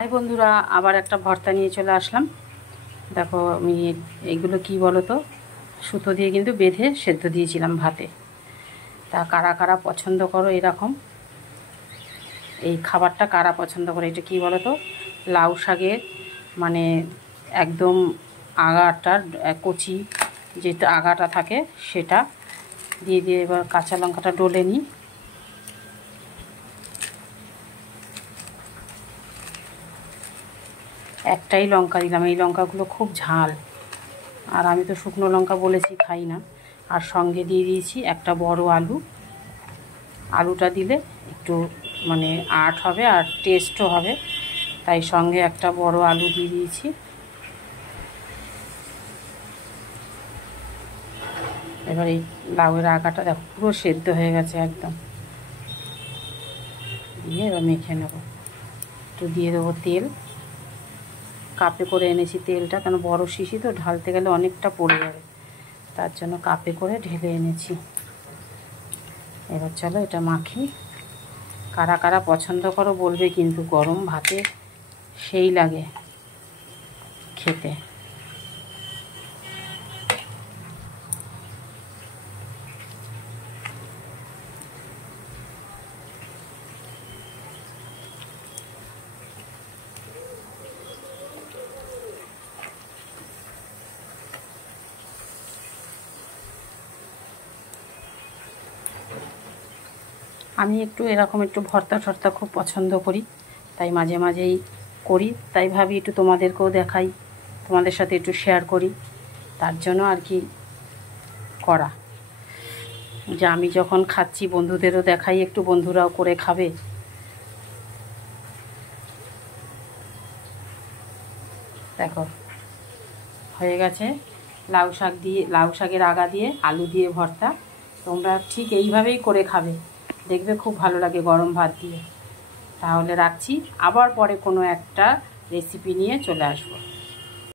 High বন্ধুরা, আবার একটা ভর্তা নিয়ে চলে আসলাম। দেখো আমি এইগুলো কি বলো তো, সুতো দিয়ে কিন্তু বেঁধে সেদ্ধ দিয়েছিলাম ভাতে। তা কারা কারা পছন্দ করো এরকম, এই খাবারটা কারা পছন্দ করে? এটা কি বলো তো, লাউ শাকের মানে একদম আগাটার কচি যেটা আগাটা থাকে সেটা দিয়ে দিয়ে এবার কাঁচা লঙ্কাটা ডলে নিই। একটাই লঙ্কা দিলাম, এই লঙ্কাগুলো খুব ঝাল, আর আমি তো শুকনো লঙ্কা বলেছি খাই না। আর সঙ্গে দিয়ে দিয়েছি একটা বড় আলু। আলুটা দিলে একটু মানে আঁট হবে আর টেস্টও হবে, তাই সঙ্গে একটা বড় আলু দিয়ে দিয়েছি। এবার এই লাউয়ের আগাটা দেখো পুরো সেদ্ধ হয়ে গেছে একদম। দিয়ে এবার মেখে নেব। একটু দিয়ে দেবো তেল, কাপে করে এনেছি তেলটা, কেন বড় শিশি তো ঢালতে গেলে অনেকটা পড়ে যাবে, তার জন্য কাপে করে ঢেলে এনেছি। এবার চলো এটা মাখি। কারা কারা পছন্দ করো বলবে কিন্তু, গরম ভাতে সেই লাগে খেতে। আমি একটু এরকম একটু ভর্তা টর্তা খুব পছন্দ করি, তাই মাঝে মাঝেই করি। তাই ভাবি একটু তোমাদেরকেও দেখাই, তোমাদের সাথে একটু শেয়ার করি, তার জন্য আর কি করা। যে আমি যখন খাচ্ছি বন্ধুদেরও দেখাই, একটু বন্ধুরাও করে খাবে। দেখো হয়ে গেছে লাউ শাক দিয়ে, লাউ শাকের আগা দিয়ে আলু দিয়ে ভর্তা। তোমরা ঠিক এইভাবেই করে খাবে, দেখবে খুব ভালো লাগে গরম ভাত দিয়ে। তাহলে রাখছি, আবার পরে কোনো একটা রেসিপি নিয়ে চলে আসবো।